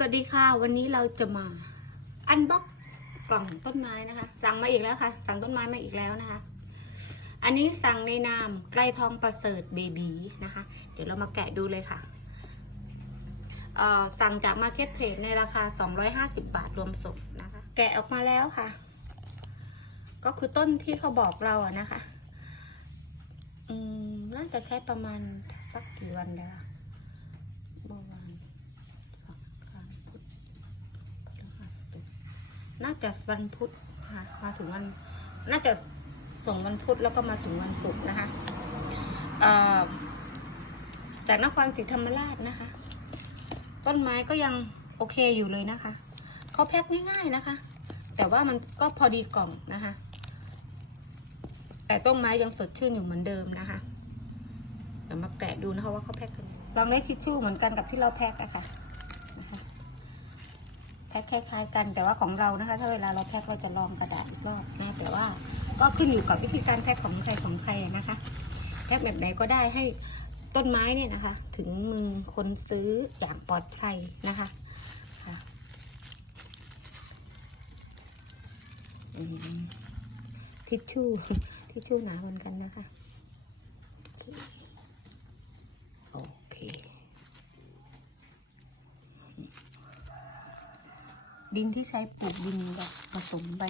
วัสดีค่ะ วันนี้เราจะมาอันบ็อกกล่องต้นไม้นะคะ สั่งมาอีกแล้วค่ะ สั่งต้นไม้มาอีกแล้วนะคะ อันนี้สั่งในนามไกลทองประเสริฐเบบีนะคะ เดี๋ยวเรามาแกะดูเลยค่ะสั่งจากมาร์เก็ตเพจในราคา 250 บาทรวมส่งนะคะ แกะออกมาแล้วค่ะ ก็คือต้นที่เขาบอกเราอะนะคะอืมน่าจะใช้ประมาณสักกี่วันแล้วอเมื่อวาน สองการพุธพฤหัสศุกร์ น่าจะวันพุธค่ะมาถึงวันน่าจะส่งวันพุธแล้วก็มาถึงวันศุกร์นะคะจากนครศรีธรรมราชนะคะ ต้นไม้ก็ยังโอเคอยู่เลยนะคะเขาแพ็คง่าย ๆนะคะ แต่ว่ามันก็พอดีกล่องนะคะ แต่ต้นไม้ยังสดชื่นอยู่เหมือนเดิมนะคะเดี๋ยวมาแกะดูนะคะว่าเขาแพ็คกันยังลองได้ทิชชู่เหมือนกันกับที่เราแพ็คอะคะนะคะ แพ็คคล้ายๆกันแต่ว่าของเรานะคะ ถ้าเวลาเราแพ็คเราจะลองกระดาษอีกรอบนะแต่ว่าก็ขึ้นอยู่กับวิธีการแพ็คของใครของใครนะคะแพ็คแบบไหนก็ได้ให้ต้นไม้เนี่ยนะคะ ถึงมือคนซื้ออย่างปลอดภัยนะคะทิชชู่ทิชชู่หนาเหมือนกันนะคะ โอเค ดินที่ใช้ปลูกดินแบบผสมใบ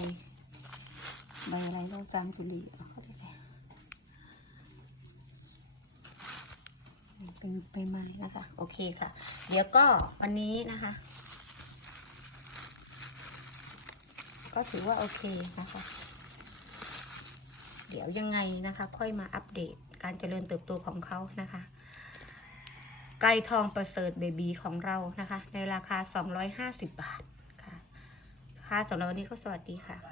ใบอะไรโลจามจุลีเอาเข้าไปเลยเป็นใบไม้นะคะ โอเคค่ะ เดี๋ยวก็วันนี้นะคะ ก็ถือว่าโอเคนะคะ เดี๋ยวยังไงนะคะ ค่อยมาอัปเดตการเจริญเติบโตของเขานะคะไก่ทองประเสริฐเบบีของเรานะคะ ในราคา 250 บาท ค่ะคะสำหรับวันนี้ก็สวัสดีค่ะ